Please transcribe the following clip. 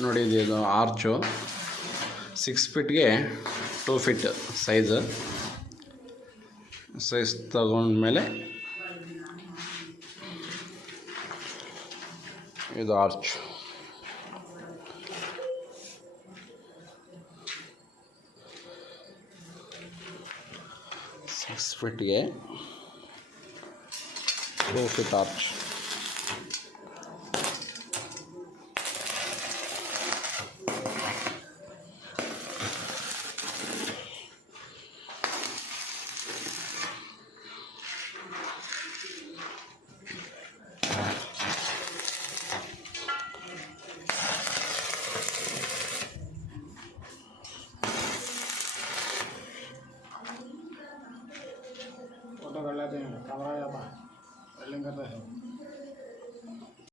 ನೋಡಿ ಇದು ಆರ್ಚು 6 ಫೀಟ್ಗೆ 2 ಫೀಟ್ ಸೈಜ್ ತಗೊಂಡ್ಮೇಲೆ ಇದು ಆರ್ಚ್. ಸಿಕ್ಸ್ ಫೀಟ್ಗೆ 2 ಫೀಟ್ ಆರ್ಚ್. फोटो कर लेते हैं, कैमरा जाता है, वेल्डिंग करते हैं।